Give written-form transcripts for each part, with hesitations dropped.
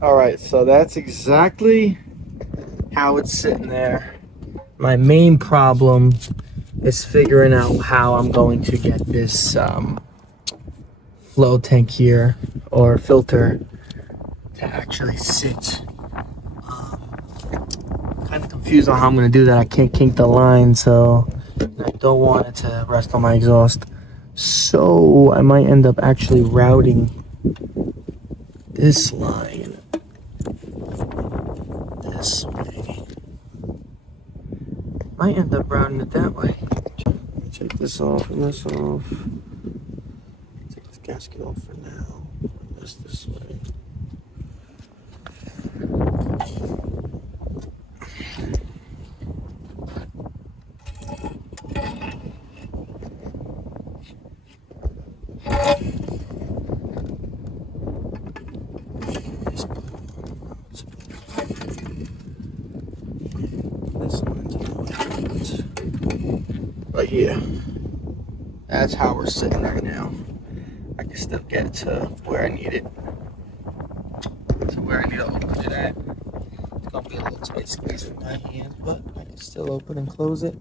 All right, so that's exactly how it's sitting there. My main problem is figuring out how I'm going to get this flow tank here, or filter, to actually sit. Kind of confused on how I'm going to do that. I can't kink the line, so I don't want it to rest on my exhaust. So I might end up actually routing this line this way. Might end up routing it that way. Take this off and this off. Take this gasket off for now. This way. But yeah, that's how we're sitting right now. I can still get to where I need it. To where I need to open it at. It's gonna be a little tight squeeze with my hand, but I can still open and close it.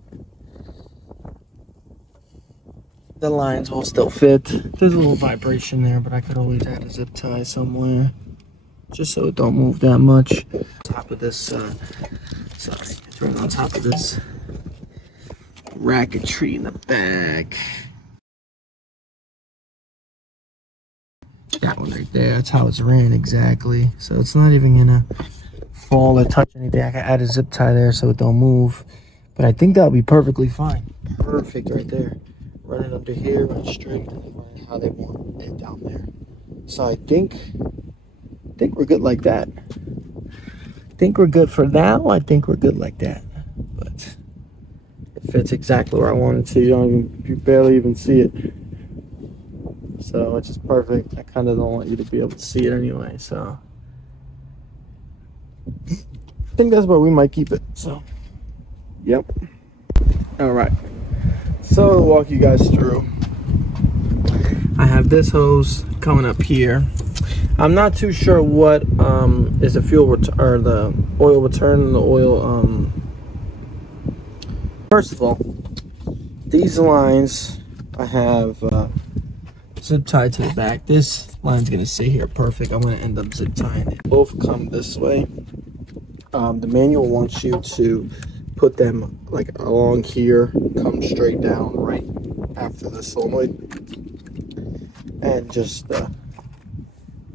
The lines will still fit. There's a little vibration there, but I could always add a zip tie somewhere, just so it don't move that much. Top of this, sorry, it's right on top of this racketry in the back. That one right there, that's how it's ran exactly. So it's not even gonna fall or touch anything. I can add a zip tie there so it don't move. But I think that'll be perfectly fine. Perfect right there. Run it under here, run it straight, and run it how they want it down there. So I think we're good like that. I think we're good for now. I think we're good like that. But it fits exactly where I want it to. You barely even see it. So it's just perfect. I kind of don't want you to be able to see it anyway. So I think that's where we might keep it. So, yep. All right. So to walk you guys through, I have this hose coming up here. I'm not too sure what is the fuel or the oil return and the oil. First of all, these lines I have zip tied to the back. This line's gonna sit here perfect. I'm gonna end up zip tying it. Both come this way. The manual wants you to put them like along here, come straight down right after the solenoid, and just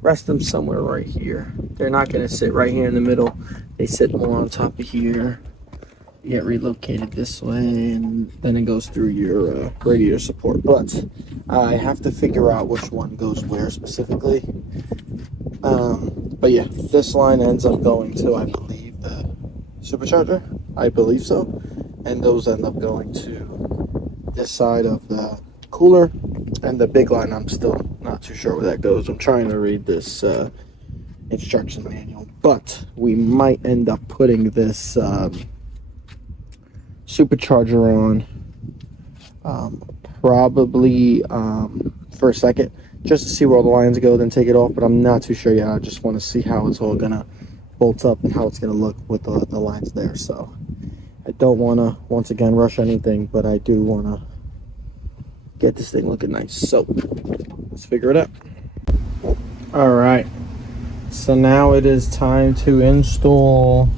rest them somewhere right here. They're not gonna sit right here in the middle. They sit more on top of here. You get relocated this way, and then it goes through your radiator support. But I have to figure out which one goes where specifically. But yeah, this line ends up going to, I believe, the supercharger. I believe so. And those end up going to this side of the cooler. And the big line, I'm still not too sure where that goes. I'm trying to read this instruction manual. But we might end up putting this supercharger on probably for a second, just to see where all the lines go, then take it off. But I'm not too sure yet. I just want to see how it's all gonna bolt up and how it's gonna look with the lines there. So I don't want to once again rush anything, but I do want to get this thing looking nice. So let's figure it out. All right, so now it is time to install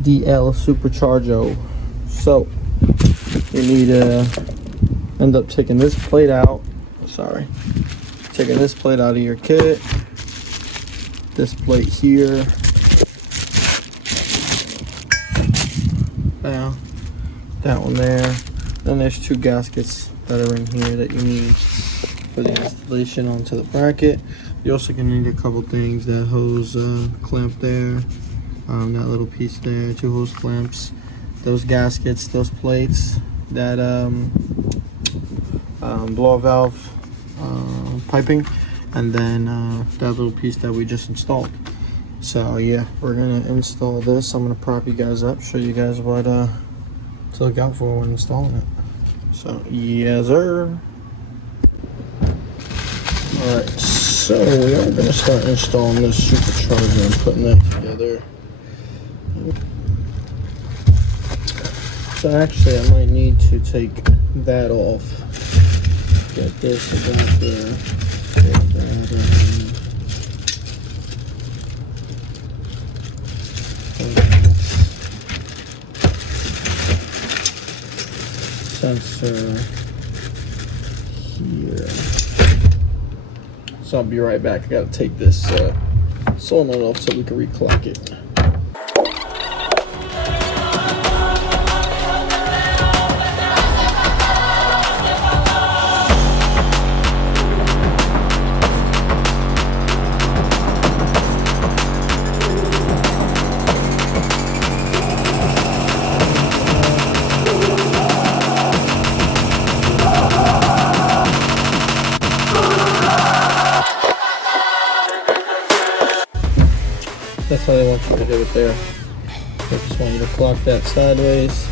the Yall Supercharger. So you need to end up taking this plate out. Sorry, taking this plate out of your kit. This plate here. Now, that one there. Then there's two gaskets that are in here that you need for the installation onto the bracket. You're also gonna need a couple things: that hose clamp there, that little piece there, two hose clamps, those gaskets, those plates, that blow valve piping, and then that little piece that we just installed. So yeah, we're gonna install this. I'm gonna prop you guys up, show you guys what to look out for when installing it. So yes sir. Alright, so So we are going to start installing this supercharger and putting that together. So actually I might need to take that off. Get this adapter. Get that sensor here. So I'll be right back. I gotta take this solenoid off so we can reclock it. That's how they want you to do it there. They just want you to clock that sideways.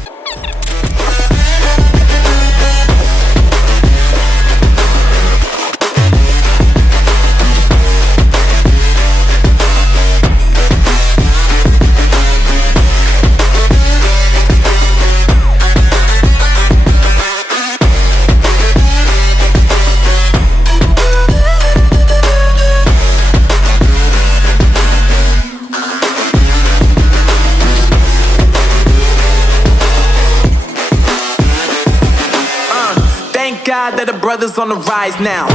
God that the brothers on the rise now.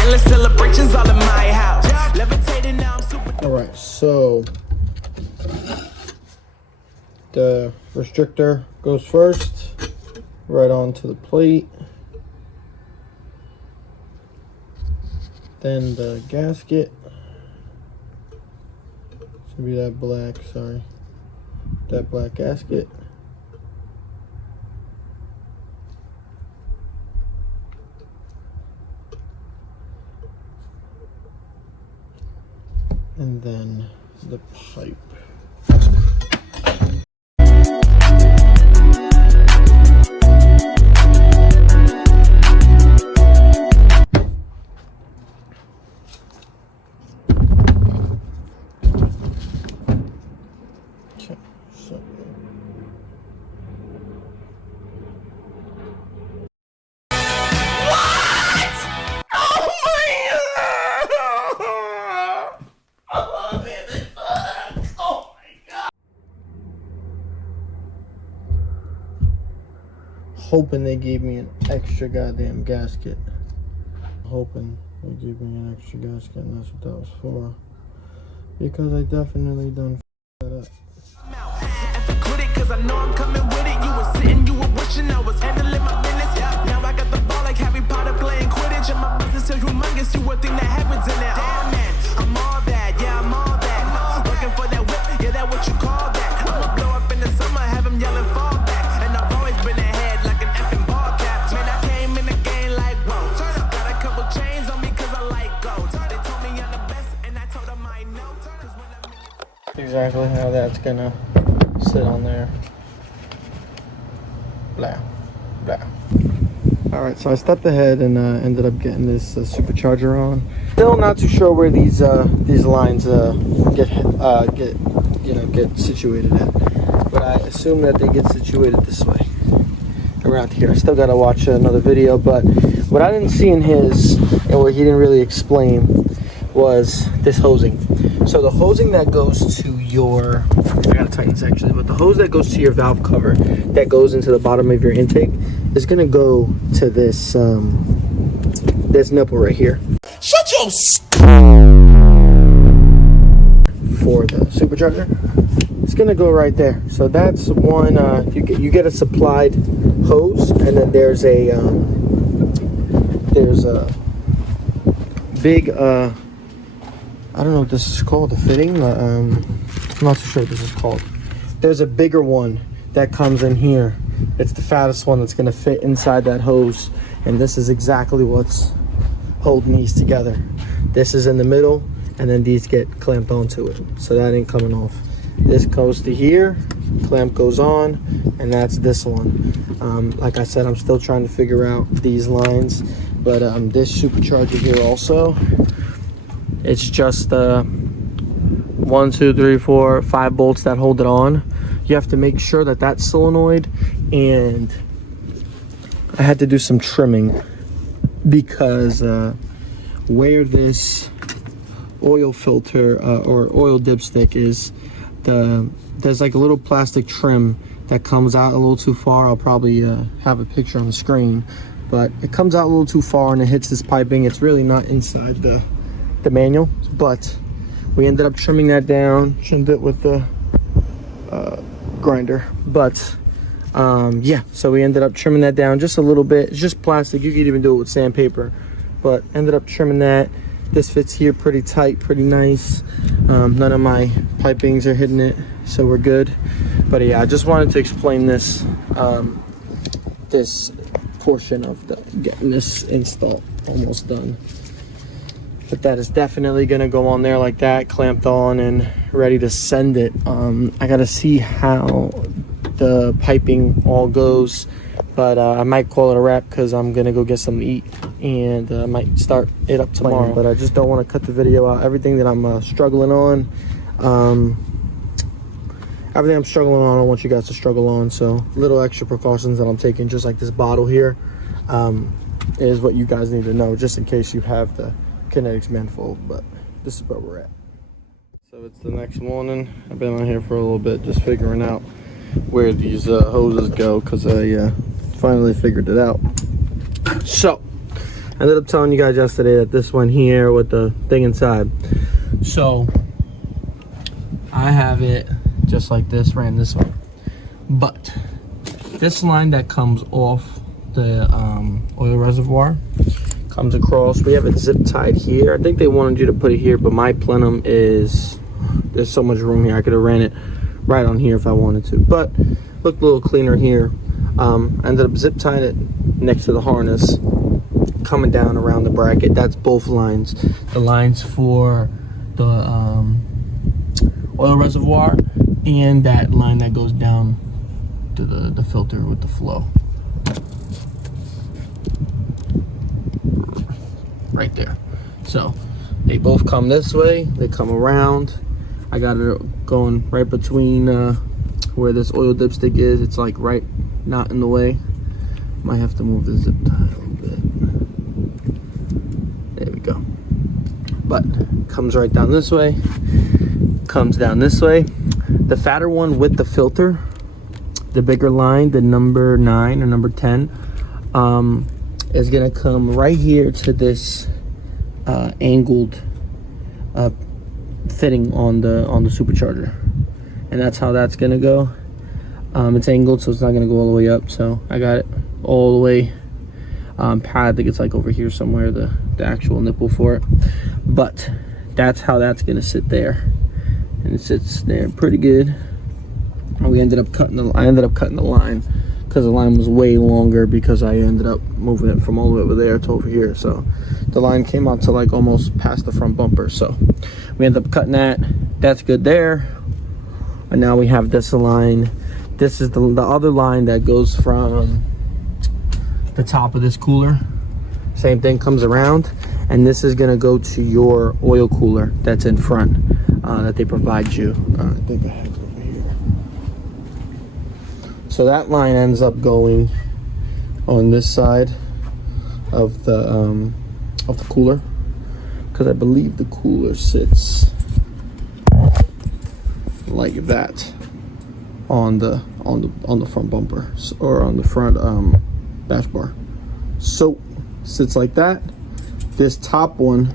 Endless celebrations all in my house. Levitating now, I'm super. Alright, so the restrictor goes first, right onto the plate. Then the gasket. Should be that black, sorry. That black gasket. And then the pipe. Okay, so hoping they gave me an extra goddamn gasket. Hoping they gave me an extra gasket, and that's what that was for. Because I definitely done that up. Cause I know I'm coming with it. You were sitting, you were wishing I was handling my business. Now I got the ball like Harry Potter playing Quidditch. And my business is humongous. You would think that happens in there. Damn man, I'm all that, yeah, I'm all that. Looking for that whip, yeah, that what you call that. I'ma blow up in the summer, have them yelling fall back. And I've always been ahead like an effing ball cap. Man, I came in the game like, whoa. Got a couple chains on me cause I like gold. They told me I'm the best and I told them I know. Exactly how that's gonna sit on there. Blah, blah. Alright, so I stepped ahead and ended up getting this supercharger on. Still not too sure where these lines get situated at, but I assume that they get situated this way, around here. I still gotta watch another video, but what I didn't see in his, and what he didn't really explain, was this hosing. So the hosing that goes to your, I gotta tighten this actually, but the hose that goes to your valve cover that goes into the bottom of your intake is gonna go to this this nipple right here. Shut your For the supercharger, it's gonna go right there. So that's one. You get a supplied hose, and then there's a big I don't know what this is called, the fitting. I'm not too sure what this is called. There's a bigger one that comes in here. It's the fattest one that's gonna fit inside that hose, and this is exactly what's holding these together. This is in the middle, and then these get clamped onto it. So that ain't coming off. This goes to here, clamp goes on, and that's this one. Like I said, I'm still trying to figure out these lines, but this supercharger here also It's just 1, 2, 3, 4, 5 bolts that hold it on. You have to make sure that that's solenoid, and I had to do some trimming because where this oil filter or oil dipstick is, there's like a little plastic trim that comes out a little too far. I'll probably have a picture on the screen, but it comes out a little too far and it hits this piping. It's really not inside the manual, but we ended up trimming that down, trimmed it with the grinder. But yeah, so we ended up trimming that down just a little bit. It's just plastic. You could even do it with sandpaper, but ended up trimming that. This fits here pretty tight, pretty nice. None of my pipings are hitting it, so we're good. But yeah, I just wanted to explain this this portion of getting this install almost done. But that is definitely gonna go on there like that, clamped on and ready to send it. I gotta see how the piping all goes, but I might call it a wrap because I'm gonna go get something to eat, and I might start it up tomorrow. But I just don't want to cut the video out. Everything that I'm struggling on, everything I'm struggling on, I don't want you guys to struggle on. So little extra precautions that I'm taking, just like this bottle here, is what you guys need to know, just in case you have the Kinetics manifold. But this is where we're at. So it's the next morning. I've been on here for a little bit just figuring out where these hoses go, because I finally figured it out. So I ended up telling you guys yesterday that this went here with the thing inside. So I have it just like this, ran this way. But this line that comes off the oil reservoir comes across. We have it zip tied here. I think they wanted you to put it here, but my plenum is, there's so much room here. I could have ran it right on here if I wanted to, but looked a little cleaner here. Ended up zip tying it next to the harness, coming down around the bracket. That's both lines, the lines for the oil reservoir and that line that goes down to the filter with the flow right there. So they both come this way, they come around. I got it going right between where this oil dipstick is. It's like right, not in the way. Might have to move the zip tie a little bit. There we go. But comes right down this way, comes down this way. The fatter one with the filter, the bigger line, the number 9 or number 10, is gonna come right here to this angled fitting on the supercharger, and that's how that's gonna go. It's angled, so it's not gonna go all the way up. So I got it all the way. I think it's like over here somewhere, the actual nipple for it. But that's how that's gonna sit there, and it sits there pretty good. And I ended up cutting the line because the line was way longer, because I ended up moving it from all the way over there to over here. So the line came out to like almost past the front bumper. So we ended up cutting that. That's good there. And now we have this line. This is the other line that goes from the top of this cooler. Same thing, comes around, and this is gonna go to your oil cooler that's in front, that they provide you. I think I have it over here. So that line ends up going on this side of the cooler, because I believe the cooler sits like that on the front bumper, or on the front dash bar. So sits like that. This top one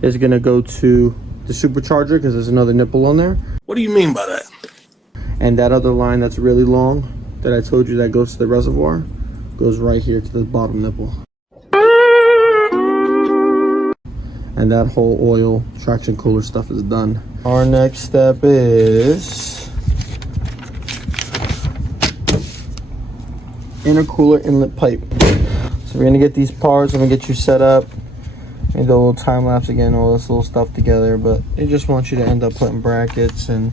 is gonna go to the supercharger, because there's another nipple on there. What do you mean by that? And that other line that's really long that I told you that goes to the reservoir goes right here to the bottom nipple. And that whole oil traction cooler stuff is done. Our next step is intercooler inlet pipe. So we're gonna get these parts, I'm gonna get you set up, and do a little time lapse again, all this little stuff together. But they just want you to end up putting brackets and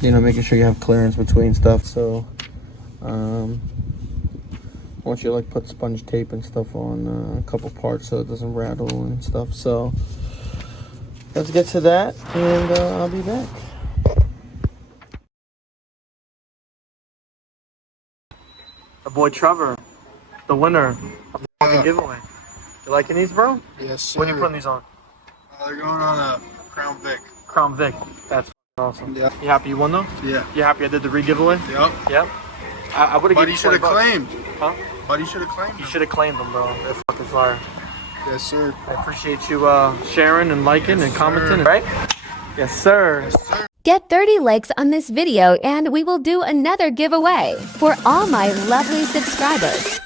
you know, making sure you have clearance between stuff. So want you to like put sponge tape and stuff on a couple parts so it doesn't rattle and stuff. So let's get to that, and I'll be back. The boy Trevor, the winner of the fucking giveaway. You liking these, bro? Yes, sir. What are you putting these on? They're going on a Crown Vic. Crown Vic. That's awesome. Yeah. You happy you won though? Yeah. You happy I did the re-giveaway? Yep. Yep. I would have Buddy should have claimed. Huh? Buddy should have claimed. You should have claimed them, bro. They're fucking fire. Yes, sir. I appreciate you sharing and liking and commenting, right? Yes, sir. Yes, sir. Get 30 likes on this video and we will do another giveaway for all my lovely subscribers.